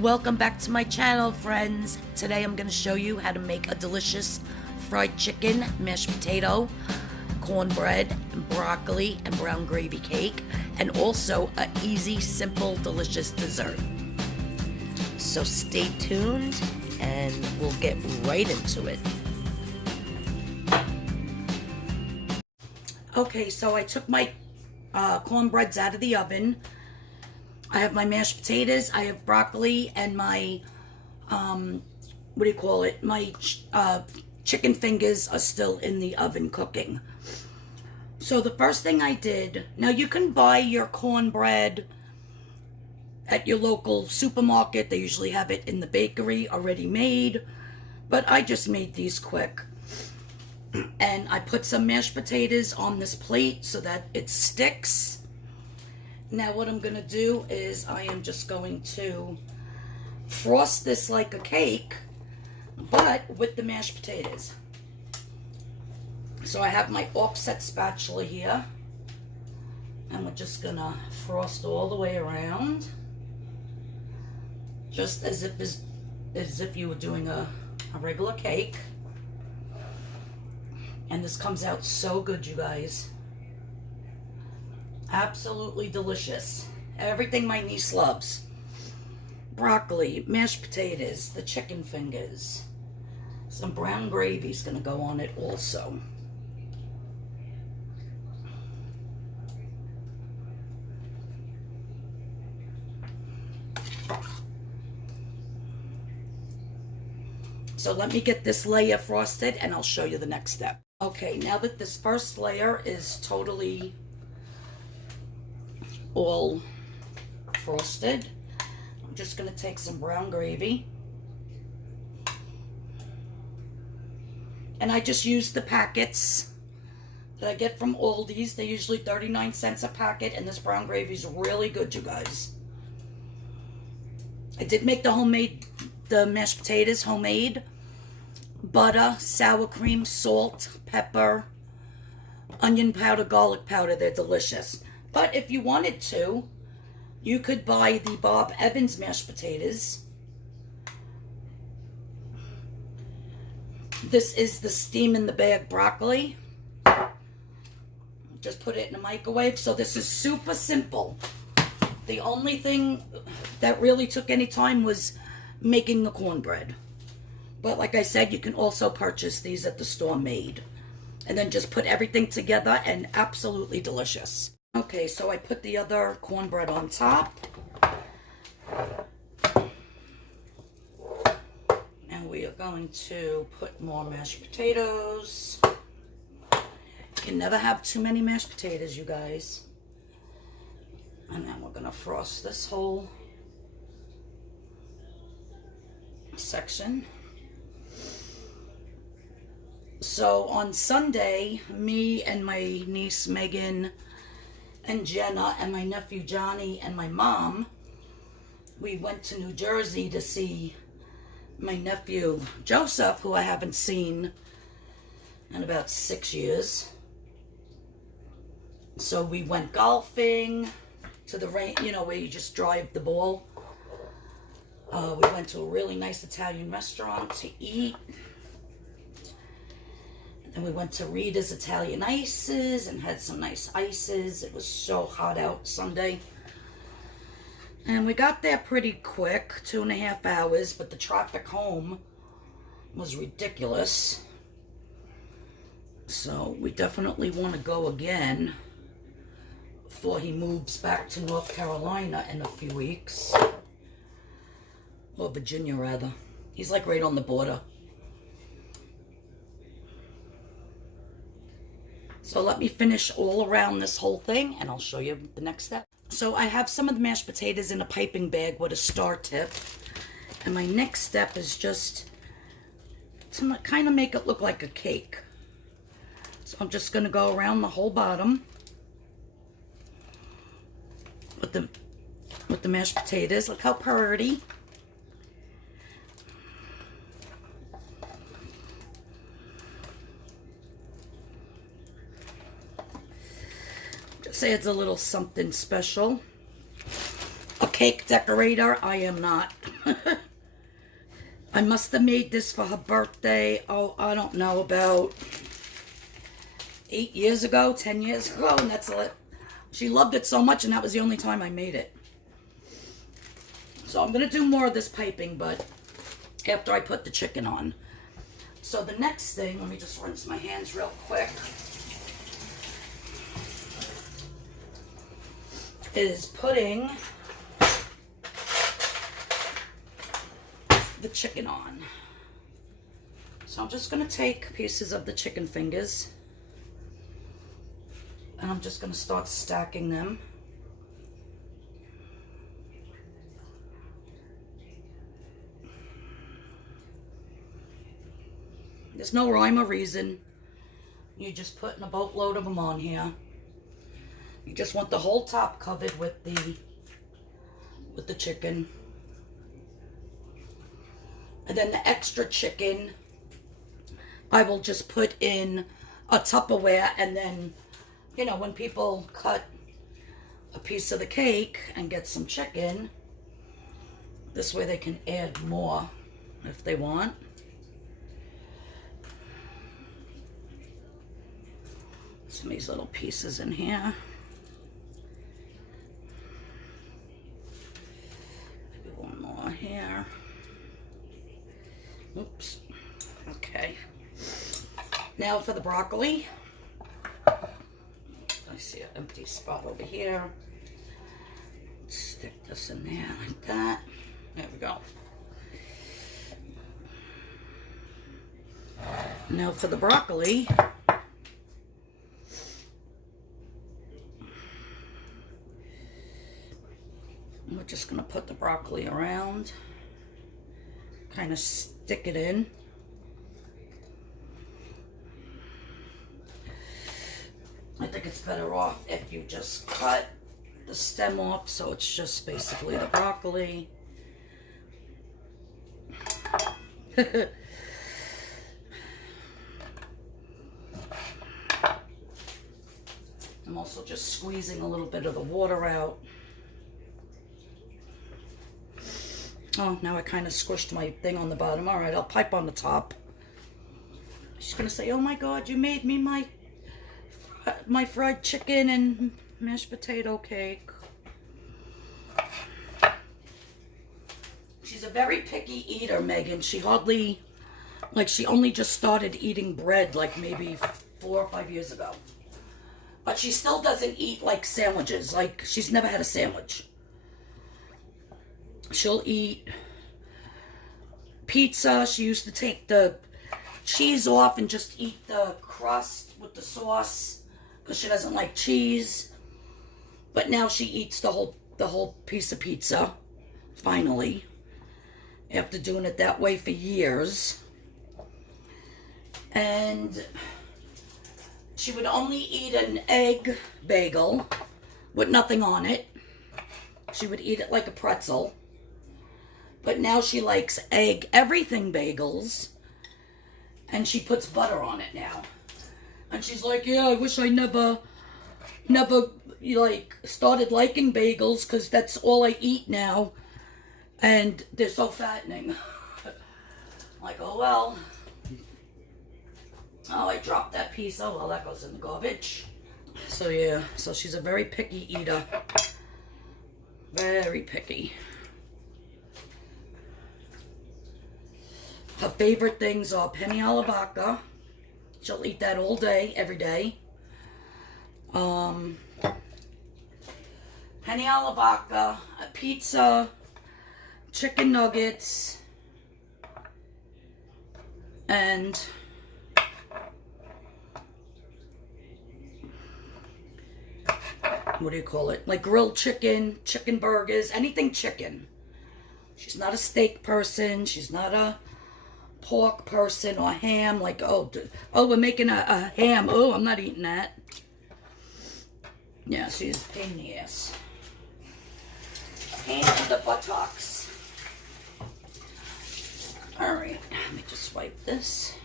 Welcome back to my channel, friends. Today I'm going to show you how to make a delicious fried chicken, mashed potato, cornbread, and broccoli, and brown gravy cake, and also an easy, simple, delicious dessert. So stay tuned and we'll get right into it. Okay, so I took my cornbreads out of the oven. I have my mashed potatoes, I have broccoli, and my, my chicken fingers are still in the oven cooking. So the first thing I did, now you can buy your cornbread at your local supermarket. They usually have it in the bakery already made, but I just made these quick. And I put some mashed potatoes on this plate so that it sticks. Now what I'm going to do is I am just going to frost this like a cake, but with the mashed potatoes. So I have my offset spatula here, and we're just going to frost all the way around, just as if you were doing a regular cake. And this comes out so good, you guys. Absolutely delicious. Everything my niece loves. Broccoli, mashed potatoes, the chicken fingers. Some brown gravy is going to go on it also. So let me get this layer frosted and I'll show you the next step. Okay, now that this first layer is totally all frosted, I'm just going to take some brown gravy, and I just use the packets that I get from Aldi's. They're usually 39 cents a packet, and this brown gravy is really good, you guys. I did make the mashed potatoes homemade. Butter, sour cream, salt, pepper, onion powder, garlic powder. They're delicious. But if you wanted to, you could buy the Bob Evans mashed potatoes. This is the steam in the bag broccoli. Just put it in the microwave. So this is super simple. The only thing that really took any time was making the cornbread. But like I said, you can also purchase these at the store made. And then just put everything together, and absolutely delicious. Okay, so I put the other cornbread on top. And we are going to put more mashed potatoes. You can never have too many mashed potatoes, you guys. And then we're going to frost this whole section. So on Sunday, me and my niece Megan and Jenna and my nephew Johnny and my mom, we went to New Jersey to see my nephew Joseph, who I haven't seen in about 6 years. So we went golfing to the rain, where you just drive the ball. We went to a really nice Italian restaurant to eat. And we went to Rita's Italian Ices and had some nice ices. It was so hot out Sunday. And we got there pretty quick, 2.5 hours, but the traffic home was ridiculous. So we definitely want to go again before he moves back to North Carolina in a few weeks. Or Virginia, rather. He's like right on the border. So let me finish all around this whole thing, and I'll show you the next step. So I have some of the mashed potatoes in a piping bag with a star tip. And my next step is just to kind of make it look like a cake. So I'm just going to go around the whole bottom with the mashed potatoes. Look how pretty. Just adds a little something special. cake decorator. I am not. I must have made this for her birthday. Oh, I don't know, about 8 years ago, 10 years ago, and that's it. She loved it so much, and that was the only time I made it. So I'm going to do more of this piping, but after I put the chicken on. So the next thing, let me just rinse my hands real quick, is putting the chicken on. So I'm just going to take pieces of the chicken fingers and I'm just going to start stacking them. There's no rhyme or reason. You're just putting a boatload of them on here. You just want the whole top covered with the chicken. And then the extra chicken, I will just put in a Tupperware, and then, you know, when people cut a piece of the cake and get some chicken, this way they can add more if they want. Some of these little pieces in here. Maybe one more here. Oops. Okay. Now for the broccoli. I see an empty spot over here. Stick this in there like that. There we go. Now for the broccoli. We're just going to put the broccoli around, kind of stick it in. I think it's better off if you just cut the stem off, so it's just basically the broccoli. I'm also just squeezing a little bit of the water out. Oh, now I kind of squished my thing on the bottom. All right, I'll pipe on the top. She's going to say, oh my God, you made me my fried chicken and mashed potato cake. She's a very picky eater, Megan. She hardly, like, she only just started eating bread like maybe 4 or 5 years ago. But she still doesn't eat like sandwiches. Like, she's never had a sandwich. She'll eat pizza. She used to take the cheese off and just eat the crust with the sauce because she doesn't like cheese. But now she eats the whole piece of pizza, finally, after doing it that way for years. And she would only eat an egg bagel with nothing on it. She would eat it like a pretzel. But now she likes egg everything bagels, and she puts butter on it now. And she's like, yeah, I wish I never like started liking bagels, because that's all I eat now, and they're so fattening. Like, oh well. Oh, I dropped that piece. Oh well, that goes in the garbage. So yeah, so she's a very picky eater. Very picky. Her favorite things are penny alla vodka. She'll eat that all day, every day. Penny alla vodka, a pizza, chicken nuggets, and what do you call it? Like grilled chicken, chicken burgers, anything chicken. She's not a steak person. She's not a pork person or ham. Like, oh, we're making a ham. Oh, I'm not eating that. Yeah, she's a pain in the ass. Pain in the buttocks. All right, let me just wipe this.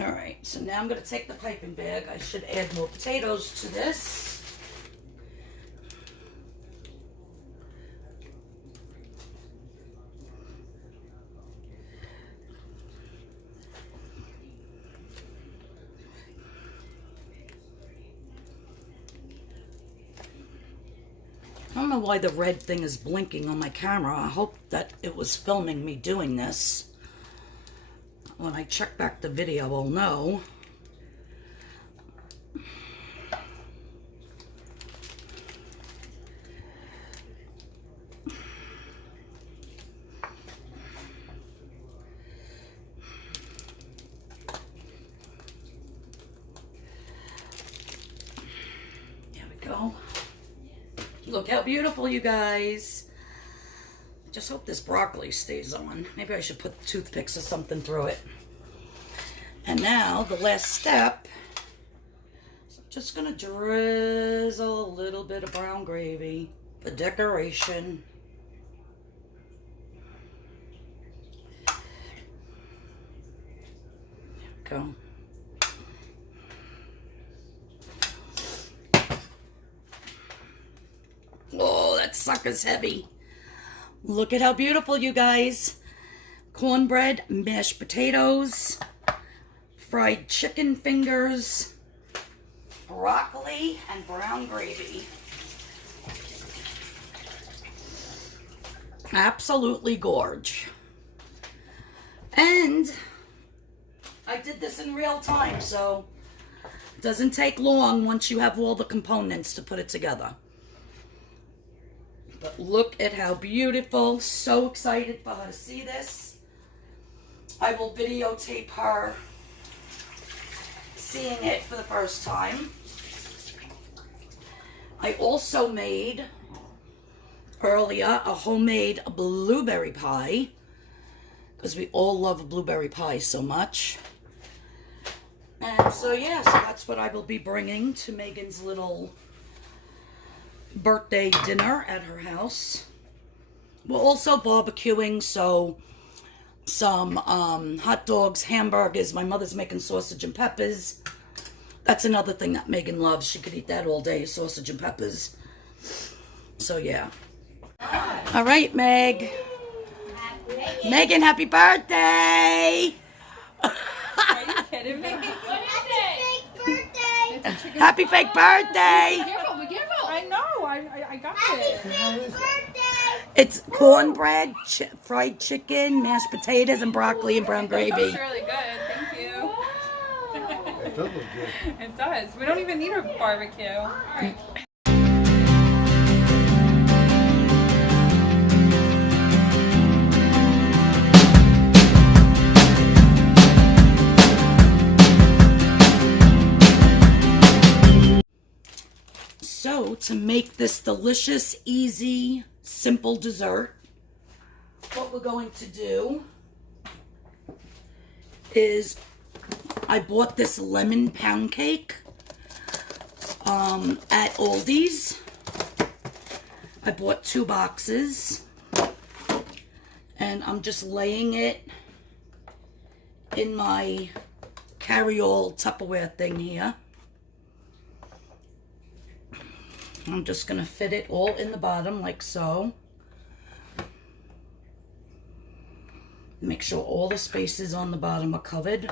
All right, so now I'm going to take the piping bag. I should add more potatoes to this. I don't know why the red thing is blinking on my camera. I hope that it was filming me doing this. When I check back the video, I'll know. There we go. Look how beautiful, you guys. Just hope this broccoli stays on. Maybe I should put toothpicks or something through it. And now the last step. So I'm just gonna drizzle a little bit of brown gravy for decoration. There we go. Oh, that sucker's heavy. Look at how beautiful, you guys. Cornbread, mashed potatoes, fried chicken fingers, broccoli, and brown gravy. Absolutely gorge. And I did this in real time, so it doesn't take long once you have all the components to put it together. But look at how beautiful. So excited for her to see this. I will videotape her seeing it for the first time. I also made earlier a homemade blueberry pie, because we all love blueberry pie so much. And so yeah, so that's what I will be bringing to Megan's little birthday dinner at her house. We're also barbecuing, so some hot dogs, hamburgers. My mother's making sausage and peppers. That's another thing that Megan loves. She could eat that all day, sausage and peppers. So yeah. All right, Meg. Megan, happy birthday! Are you kidding me? What is it? Fake birthday! Happy fake birthday! Be careful, be careful! I know, I got it. Happy birthday! It's cornbread, fried chicken, mashed potatoes, and broccoli and brown gravy. It's really good, thank you. It does look good. It does. We don't even need a barbecue. So, to make this delicious, easy, simple dessert, what we're going to do is I bought this lemon pound cake at Aldi's. I bought 2 boxes, and I'm just laying it in my carry-all Tupperware thing here. I'm just going to fit it all in the bottom like so. Make sure all the spaces on the bottom are covered.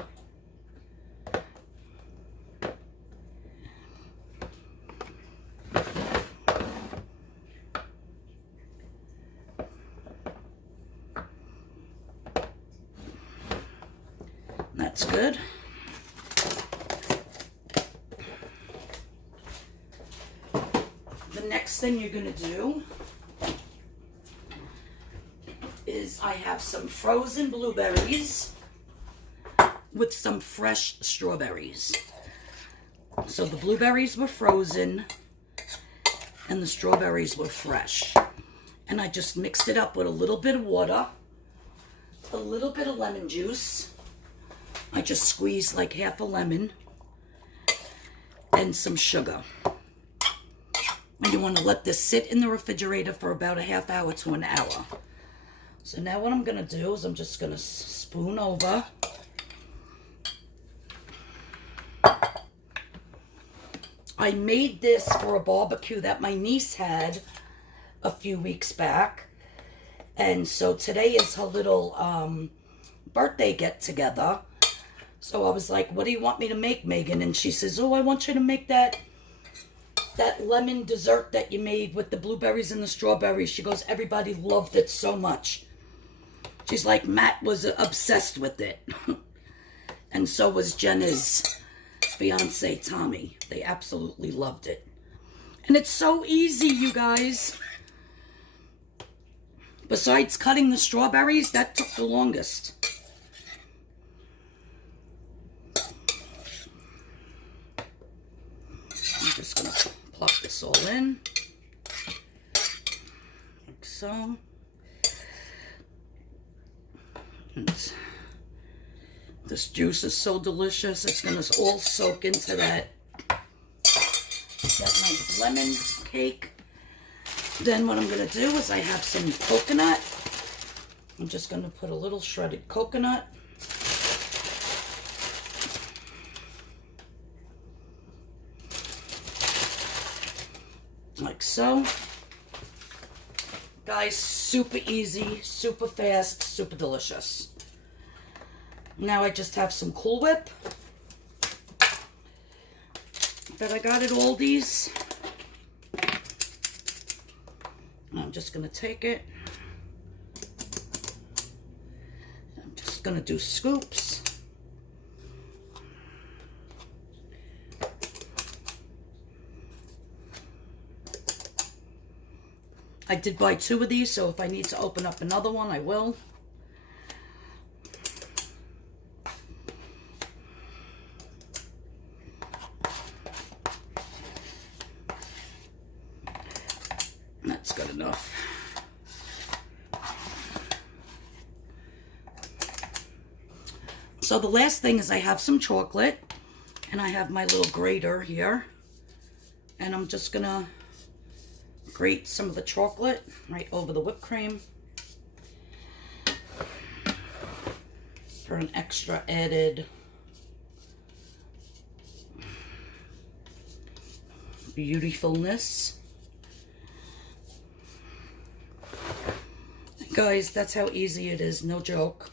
That's good. The next thing you're going to do is I have some frozen blueberries with some fresh strawberries. So the blueberries were frozen and the strawberries were fresh. And I just mixed it up with a little bit of water, a little bit of lemon juice. I just squeezed like half a lemon and some sugar. And you want to let this sit in the refrigerator for about a half hour to an hour. So now what I'm going to do is I'm just going to spoon over. I made this for a barbecue that my niece had a few weeks back. And so today is her little birthday get-together. So I was like, what do you want me to make, Megan? And she says, oh, I want you to make that that lemon dessert that you made with the blueberries and the strawberries. She goes, everybody loved it so much. She's like, Matt was obsessed with it. And so was Jenna's fiance, Tommy. They absolutely loved it. And it's so easy, you guys. Besides cutting the strawberries, that took the longest. I'm just going to plop this all in. Like so. And this juice is so delicious. It's going to all soak into that nice lemon cake. Then what I'm going to do is I have some coconut. I'm just going to put a little shredded coconut. Like so. Guys, super easy, super fast, super delicious. Now I just have some Cool Whip that I got at Aldi's. I'm just going to take it. I'm just going to do scoops. I did buy 2 of these, so if I need to open up another one, I will. That's good enough. So the last thing is I have some chocolate, and I have my little grater here, and I'm just gonna grate some of the chocolate right over the whipped cream for an extra added beautifulness. Guys, that's how easy it is, no joke.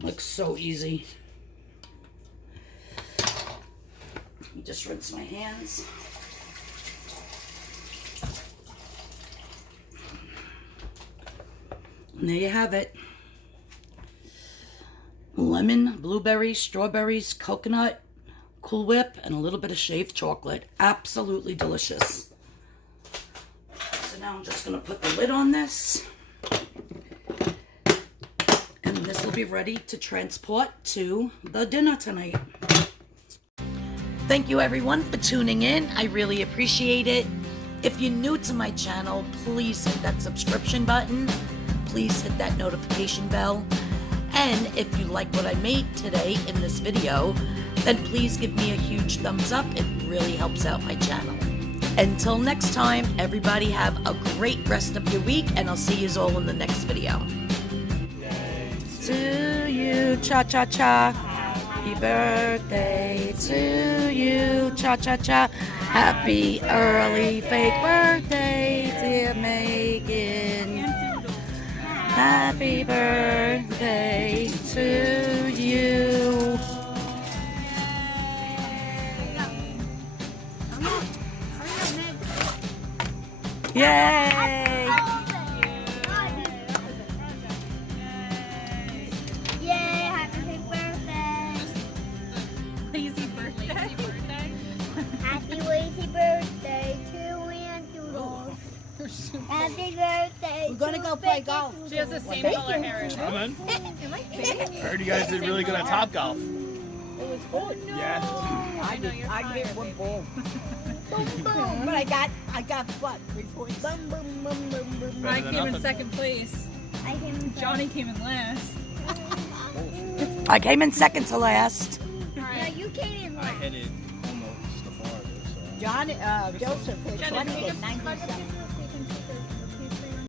Looks so easy. Let me just rinse my hands. And there you have it. Lemon, blueberries, strawberries, coconut, Cool Whip, and a little bit of shaved chocolate. Absolutely delicious. So now I'm just going to put the lid on this. And this will be ready to transport to the dinner tonight. Thank you everyone for tuning in. I really appreciate it. If you're new to my channel, please hit that subscription button. Please hit that notification bell. And if you like what I made today in this video, then please give me a huge thumbs up. It really helps out my channel. Until next time, everybody have a great rest of your week, and I'll see you all in the next video. To you, cha-cha-cha. Happy birthday to you, cha-cha-cha. Happy early fake birthday, dear Megan. Happy birthday to you. Yay! Happy birthday. We're gonna go play golf. She has the same color hair. Come on. Am I fake? I heard you guys did really good at Top Golf. It was good. No. Yeah. I hit one ball. Boom, boom. But I got what? 3 points. Boom, boom, boom, boom, boom. I came in second place. Johnny came in last. I came in second to last. Yeah, you came in I last. hit it almost the farthest. So. John, Joseph hit 20 and 97.